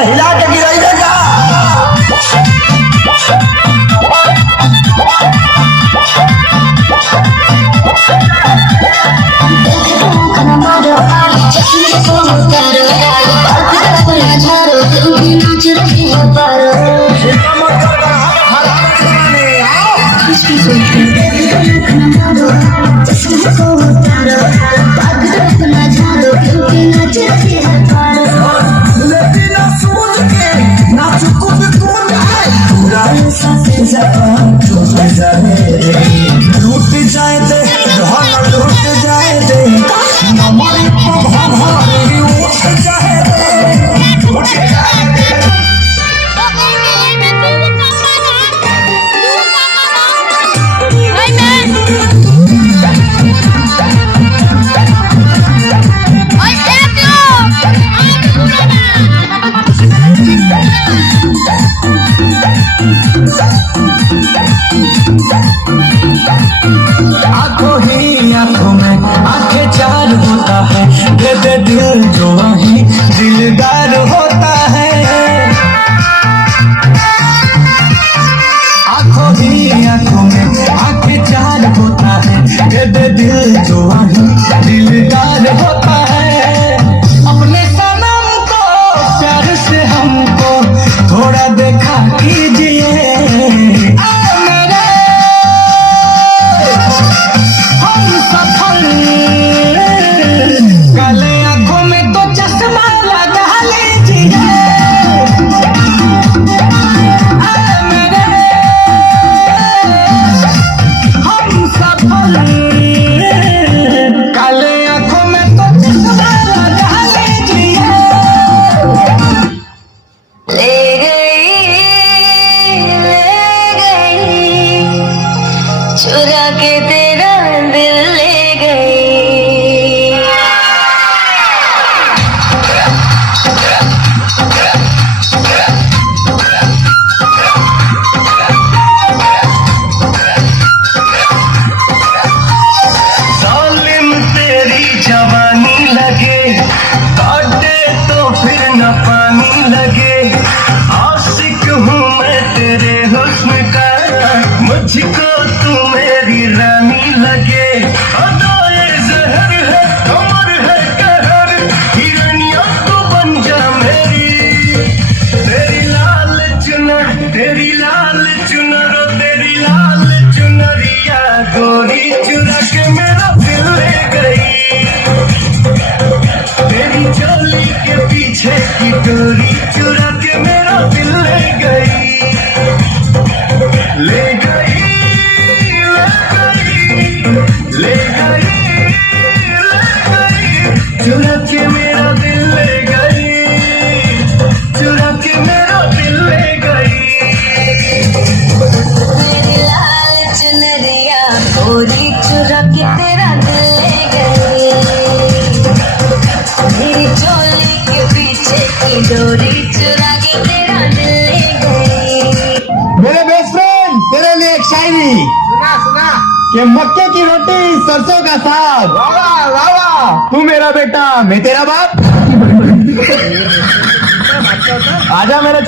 हिला के गिराई देगा। लूट जाए दे धन लूट जाए दे नमर भरी उठ जाए दे उठ जाए दे। आंखों ही आंखों में आंखें चार होता है, दे दे दिल जो वही दिलदार होता है। आंखों ही आंखों में आंखें चार होता है, दे दे दिल जो वही दिलदार होता है। अपने सनम को प्यार से हमको थोड़ा देखा कीजिए। चुरा के तेरा दिल ले गई। जालिम तेरी जवानी लगे, काटे तो फिर न पानी लगे। आशिक हूँ मैं तेरे हुस्न का, मुझको तू मेरी रानी लगे। अदाए जहर है कमर है कहर, हिरनिया तू बन जा मेरी। तेरी लाल चुनर तेरी लाल चुनर तेरी लाल चुनरिया गोरी चुरा के मेरा दिल ले गई। तेरी चोली के पीछे की डोरी चुरा के मेरा दिल ले गई। ले गई ले गई चुरा के मेरा दिल ले गई, चुरा के मेरा दिल ले गई। मेरी लाल चुनरिया गोरी चुरा के तेरा दिल ले गई। मेरी चोली के पीछे की डोरी चुरा के तेरा दिल ले गई। मेरे बेस्ट फ्रेंड तेरे लिए एक शायरी सुना सुना कि मक्के की रोटी सरसों का साग, वाह वाह। तू मेरा बेटा मैं तेरा बाप। आजा मेरे